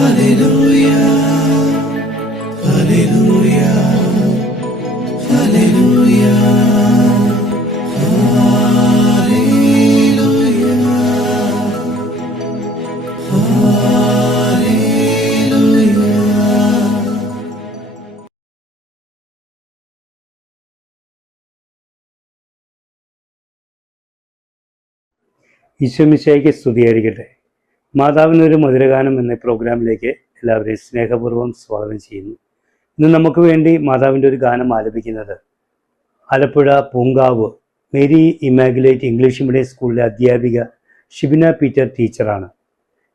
Hallelujah, hallelujah, hallelujah, ഈശോമിശിഹായ്ക്ക് സ്തുതിയായിരിക്കട്ടെ. മാതാവിനൊരു മധുരഗാനം എന്ന പ്രോഗ്രാമിലേക്ക് എല്ലാവരെയും സ്നേഹപൂർവ്വം സ്വാഗതം ചെയ്യുന്നു. ഇന്ന് നമുക്ക് വേണ്ടി മാതാവിൻ്റെ ഒരു ഗാനം ആലപിക്കുന്നത് Alappuzha Poonkavu Mary Immaculate English medium സ്കൂളിലെ അധ്യാപിക ഷിബിന പീറ്റർ ടീച്ചറാണ്.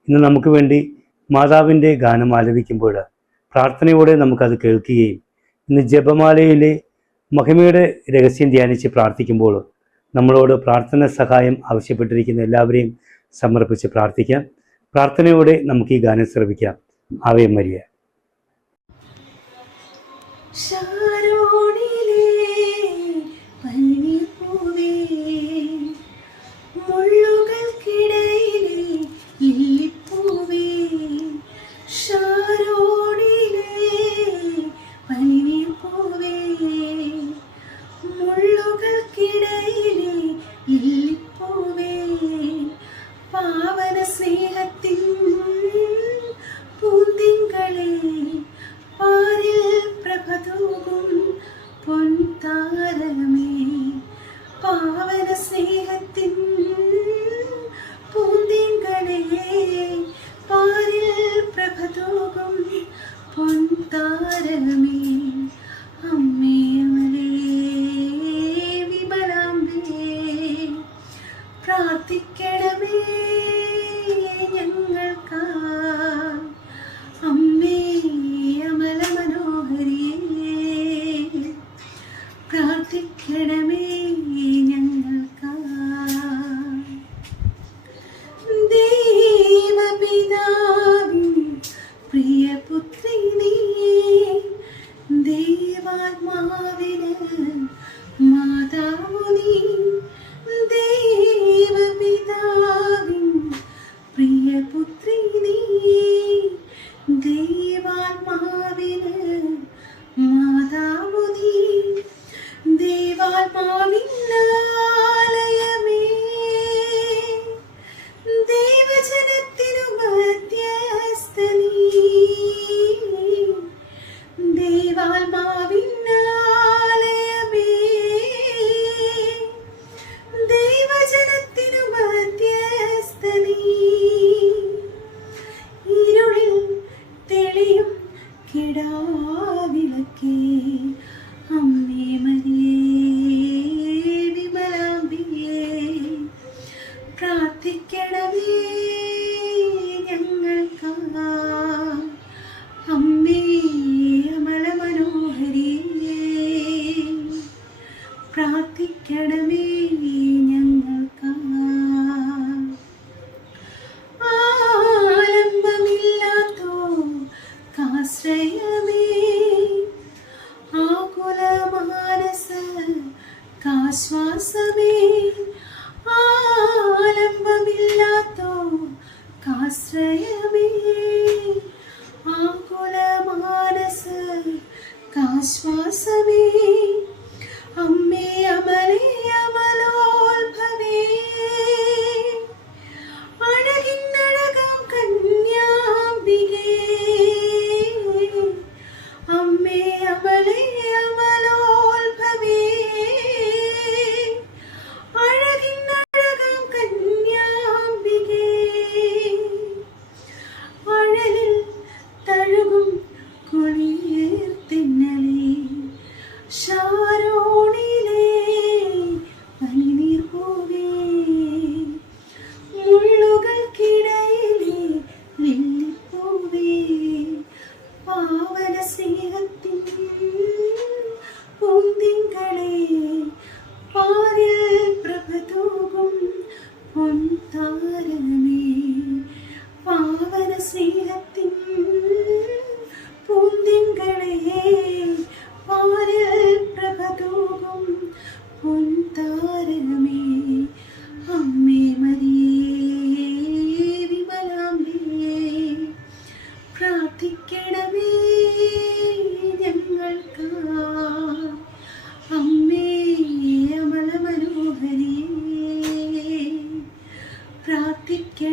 ഇന്ന് നമുക്ക് വേണ്ടി മാതാവിൻ്റെ ഗാനം ആലപിക്കുമ്പോൾ പ്രാർത്ഥനയോടെ നമുക്കത് കേൾക്കുകയും ഇന്ന് ജപമാലയിലെ മഹിമയുടെ രഹസ്യം ധ്യാനിച്ച് പ്രാർത്ഥിക്കുമ്പോൾ നമ്മളോട് പ്രാർത്ഥന സഹായം ആവശ്യപ്പെട്ടിരിക്കുന്ന എല്ലാവരെയും സമർപ്പിച്ച് പ്രാർത്ഥിക്കാം. പ്രാർത്ഥനയോടെ നമുക്ക് ഈ ഗാനം ശ്രവിക്കാം. Ave Maria.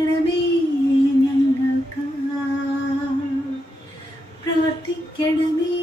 പ്രാർത്ഥിക്കണമേ ഞങ്ങൾക്കാ, പ്രാർത്ഥിക്കണമേ